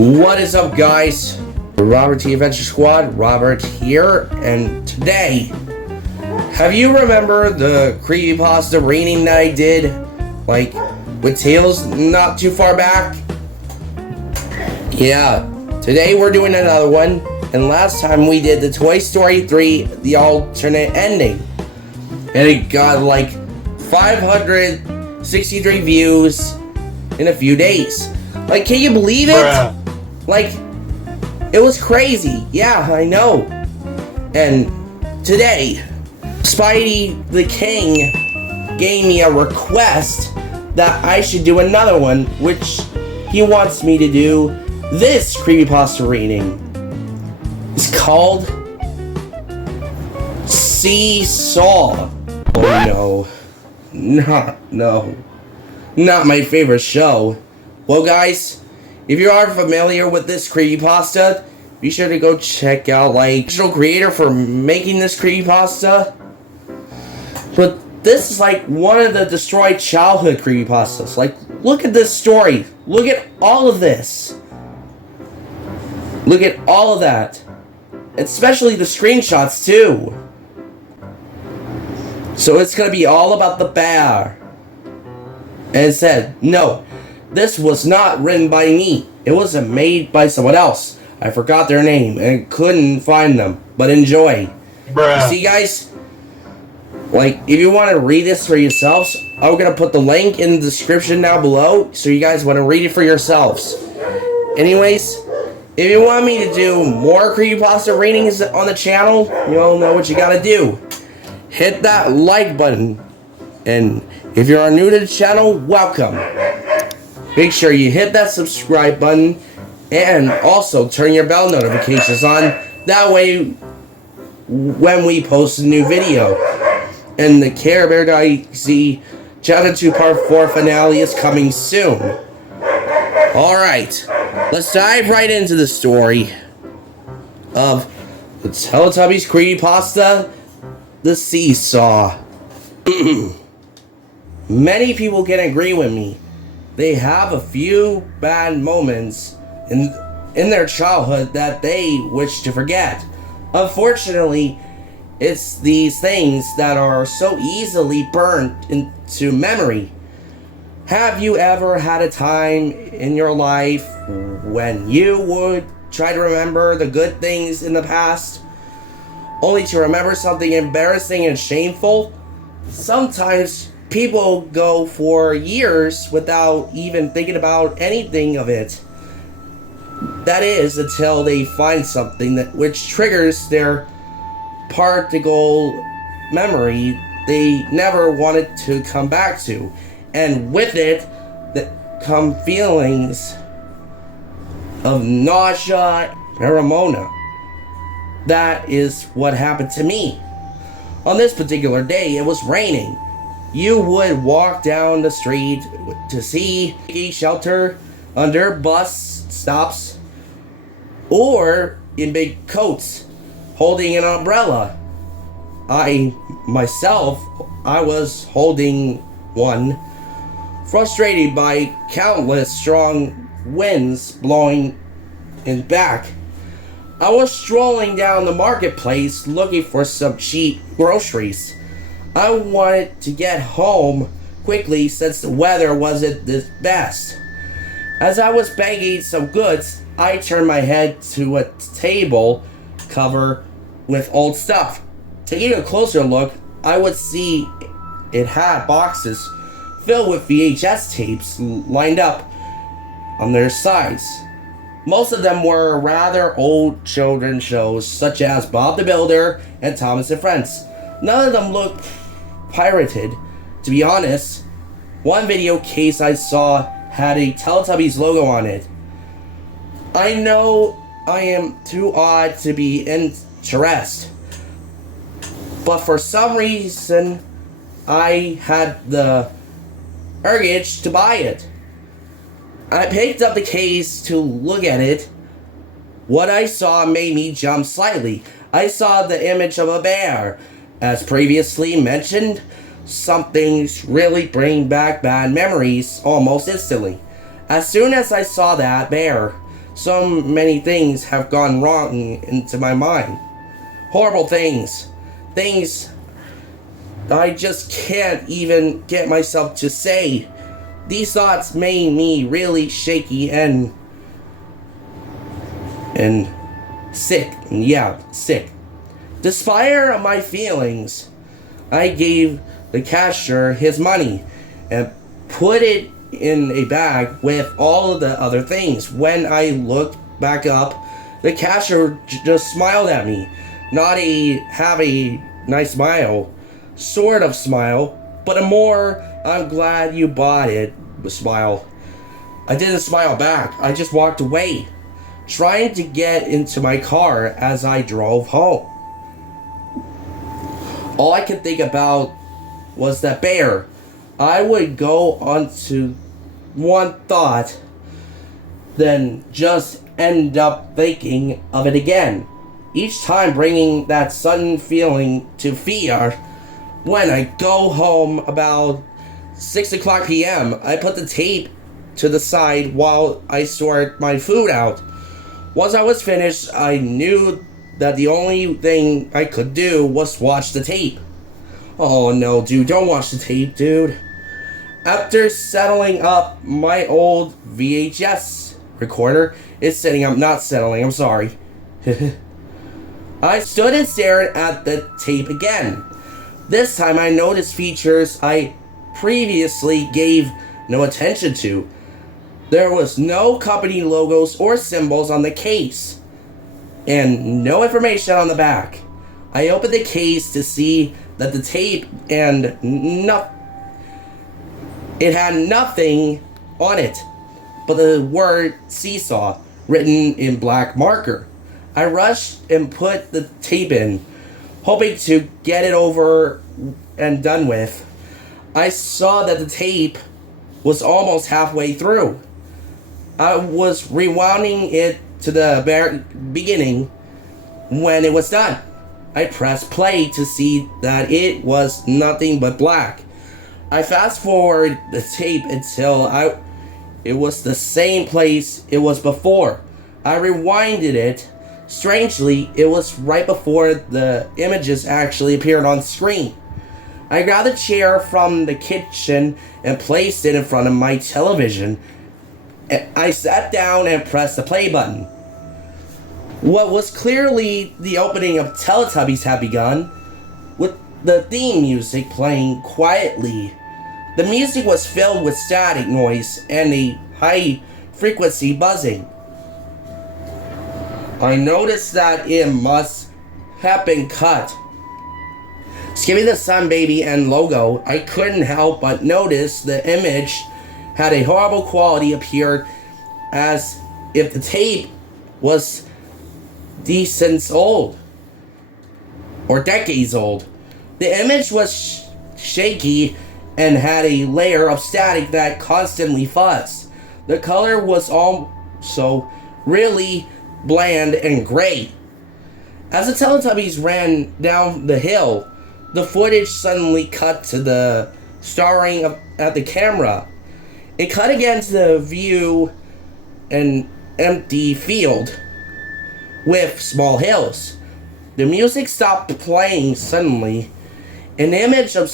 What is up, guys? Robert.T.Adventures Squad, Robert here, and today, have you remember the creepypasta reading that I did, like, with Tales not too far back? Yeah, today we're doing another one, and last time we did the Toy Story 3, the alternate ending, and it got like 563 views in a few days. Like, can you believe it? Bruh. Like, it was crazy. Yeah, I know. And today, Spidey the King gave me a request that I should do another one, which he wants me to do this creepypasta reading. It's called Seesaw. Oh no. Not my favorite show. Well, guys, if you are familiar with this creepypasta, be sure to go check out, like, the original creator for making this creepypasta. But this is like one of the destroyed childhood creepypastas. Like, look at this story. Look at all of this. Look at all of that. Especially the screenshots, too. So it's gonna be all about the bear. And it said, no, this was not written by me. It was made by someone else. I forgot their name and couldn't find them. But enjoy. Bruh. See, guys? Like, if you want to read this for yourselves, I'm going to put the link in the description down below, so you guys want to read it for yourselves. Anyways, if you want me to do more creepypasta readings on the channel, you all know what you got to do. Hit that like button. And if you are new to the channel, welcome. Make sure you hit that subscribe button and also turn your bell notifications on. That way, when we post a new video. And the Care Bear Dicey Chapter 2 Part 4 finale is coming soon. Alright, let's dive right into the story of the Teletubbies creepypasta, The Seesaw. Many people can agree with me. They have a few bad moments in their childhood that they wish to forget. Unfortunately, it's these things that are so easily burnt into memory. Have you ever had a time in your life when you would try to remember the good things in the past, only to remember something embarrassing and shameful? Sometimes people go for years without even thinking about anything of it. That is, until they find something which triggers their particle memory they never wanted to come back to. And with it, come feelings of nausea, paranoia. That is what happened to me. On this particular day, it was raining. You would walk down the street to see a shelter under bus stops or in big coats holding an umbrella. I was holding one, frustrated by countless strong winds blowing in back. I was strolling down the marketplace looking for some cheap groceries. I wanted to get home quickly since the weather wasn't the best. As I was bagging some goods, I turned my head to a table cover with old stuff. Taking a closer look, I would see it had boxes filled with VHS tapes lined up on their sides. Most of them were rather old children's shows such as Bob the Builder and Thomas and Friends. None of them looked pirated, to be honest. One video case I saw had a Teletubbies logo on it. I know I am too odd to be interested, but for some reason I had the urge to buy it. I picked up the case to look at it. What I saw made me jump slightly. I saw the image of a bear. As previously mentioned, some things really bring back bad memories almost instantly. As soon as I saw that bear, So many things have gone wrong into my mind. Horrible things. Things I just can't even get myself to say. These thoughts made me really shaky and sick. Yeah, sick. Despite my feelings, I gave the cashier his money and put it in a bag with all of the other things. When I looked back up, the cashier just smiled at me. Not have a nice smile, sort of smile, but a more "I'm glad you bought it" smile. I didn't smile back. I just walked away, trying to get into my car as I drove home. All I could think about was that bear. I would go on to one thought, then just end up thinking of it again. Each time bringing that sudden feeling to fear. When I go home about 6 o'clock p.m., I put the tape to the side while I sort my food out. Once I was finished, I knew that the only thing I could do was watch the tape. Oh no, dude, don't watch the tape, dude. After settling up, my old VHS recorder is setting up, not settling, I'm sorry. I stood and stared at the tape again. This time I noticed features I previously gave no attention to. There was no company logos or symbols on the case, and no information on the back. I opened the case to see that the tape it had nothing on it but the word Seesaw written in black marker. I rushed and put the tape in, hoping to get it over and done with. I saw that the tape was almost halfway through. I was rewinding it to the very beginning when it was done. I pressed play to see that it was nothing but black. I fast forward the tape until it was the same place it was before. I rewinded it. Strangely, it was right before the images actually appeared on screen. I grabbed a chair from the kitchen and placed it in front of my television. I sat down and pressed the play button. What was clearly the opening of Teletubbies had begun, with the theme music playing quietly. The music was filled with static noise and a high-frequency buzzing. I noticed that it must have been cut. Skipping the Sun Baby and logo, I couldn't help but notice the image had a horrible quality, appeared as if the tape was decades old or decades old. The image was shaky and had a layer of static that constantly fuzzed. The color was also really bland and gray. As the Teletubbies ran down the hill, the footage suddenly cut to the staring at the camera. It cut again to the view an empty field with small hills. The music stopped playing suddenly. An image of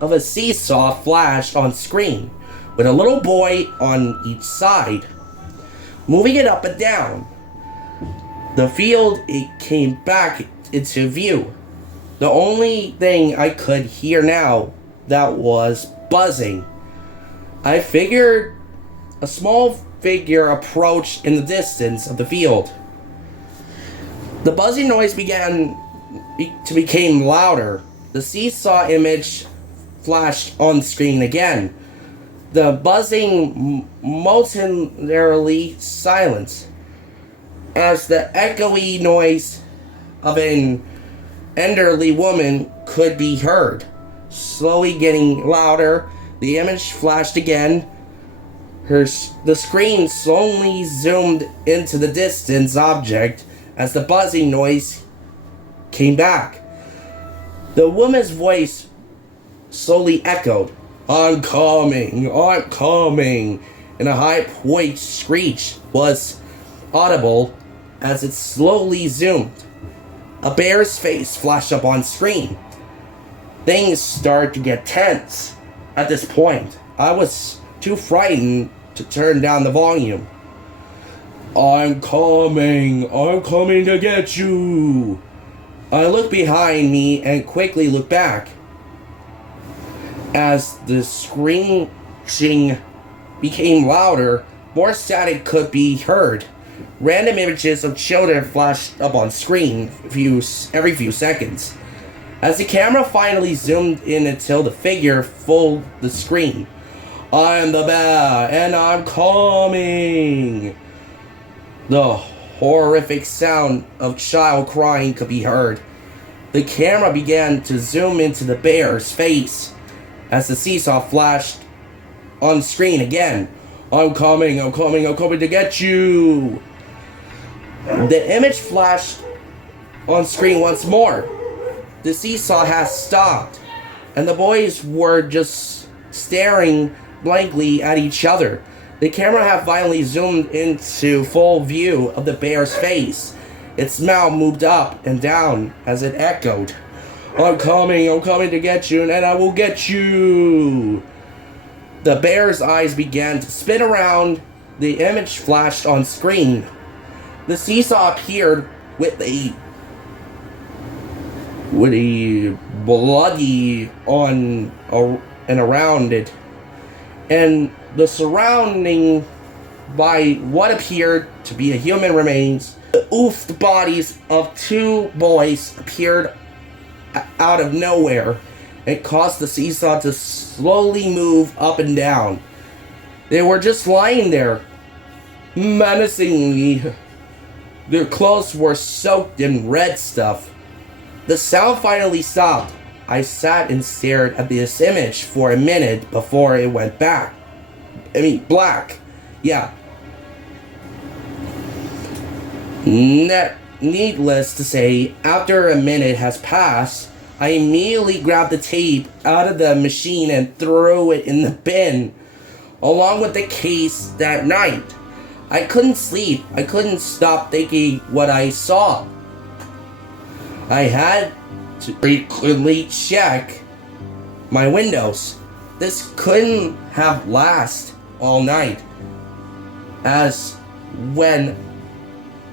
a seesaw flashed on screen, with a little boy on each side, moving it up and down. The field, it came back into view. The only thing I could hear now that was buzzing. I figured a small figure approached in the distance of the field. The buzzing noise began to become louder. The seesaw image flashed on screen again. The buzzing momentarily silenced as the echoey noise of an elderly woman could be heard. Slowly getting louder, the image flashed again. The screen slowly zoomed into the distant object as the buzzing noise came back. The woman's voice slowly echoed, I'm coming, in a high-pitched screech was audible as it slowly zoomed. A bear's face flashed up on screen. Things started to get tense. At this point, I was too frightened to turn down the volume. I'm coming to get you. I looked behind me and quickly looked back. As the screeching became louder, more static could be heard. Random images of children flashed up on screen every few seconds. As the camera finally zoomed in until the figure filled the screen. I'm the bear, and I'm coming. The horrific sound of child crying could be heard. The camera began to zoom into the bear's face as the seesaw flashed on screen again. I'm coming to get you. The image flashed on screen once more. The seesaw has stopped, and the boys were just staring blankly at each other. The camera had finally zoomed into full view of the bear's face. Its mouth moved up and down as it echoed. I'm coming to get you, and I will get you. The bear's eyes began to spin around. The image flashed on screen. The seesaw appeared with a bloody on and around it, and the surrounding by what appeared to be a human remains. The oofed bodies of two boys appeared out of nowhere and caused the seesaw to slowly move up and down. They were just lying there, menacingly. Their clothes were soaked in red stuff. The sound finally stopped. I sat and stared at this image for a minute before it went black. Yeah. Needless to say, after a minute has passed, I immediately grabbed the tape out of the machine and threw it in the bin, along with the case that night. I couldn't sleep. I couldn't stop thinking what I saw. I had to frequently check my windows. This couldn't have lasted all night, as when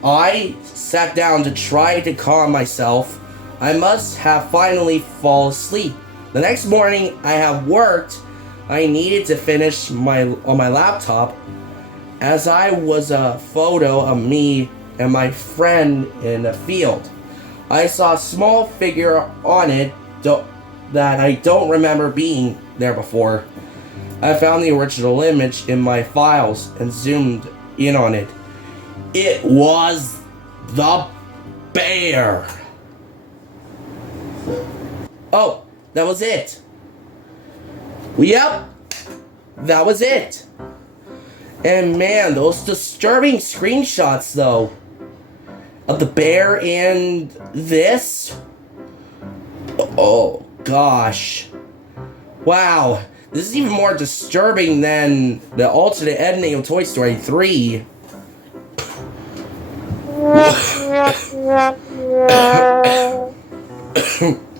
I sat down to try to calm myself, I must have finally fallen asleep. The next morning, I had worked. I needed to finish on my laptop, as I was a photo of me and my friend in a field. I saw a small figure on it that I don't remember being there before. I found the original image in my files and zoomed in on it. It was the bear. Oh, that was it. Yep, that was it. And man, those disturbing screenshots though, of the bear and this. Oh gosh. Wow, this is even more disturbing than the alternate ending of Toy Story 3.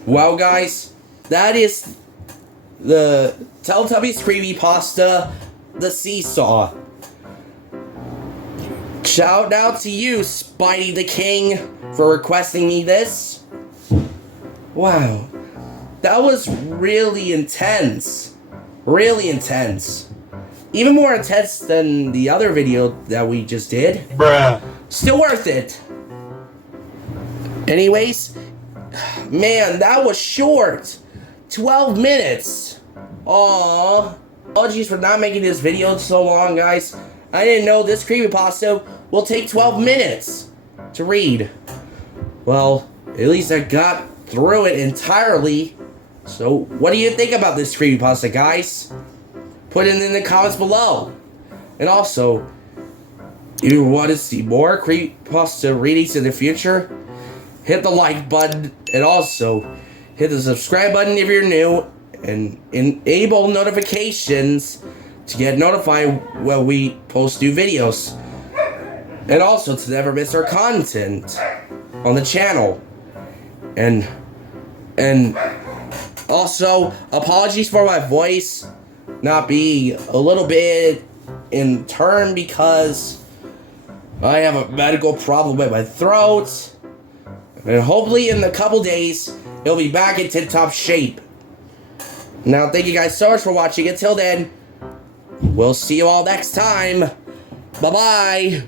Well guys, that is the Teletubbies Creepypasta, the Seesaw. Shout out to you, Spidey the King, for requesting me this. Wow, that was really intense. Really intense. Even more intense than the other video that we just did. Bruh. Still worth it. Anyways, man, that was short. 12 minutes. Aww. Apologies for not making this video so long, guys. I didn't know this creepypasta will take 12 minutes to read. Well, at least I got through it entirely. So, what do you think about this creepypasta, guys? Put it in the comments below. And also, if you want to see more creepypasta readings in the future, hit the like button and also hit the subscribe button if you're new and enable notifications to get notified when we post new videos. And also to never miss our content on the channel. And also, apologies for my voice not being a little bit in turn because I have a medical problem with my throat. And hopefully in a couple days, it'll be back in tip-top shape. Now, thank you guys so much for watching. Until then, we'll see you all next time. Bye-bye.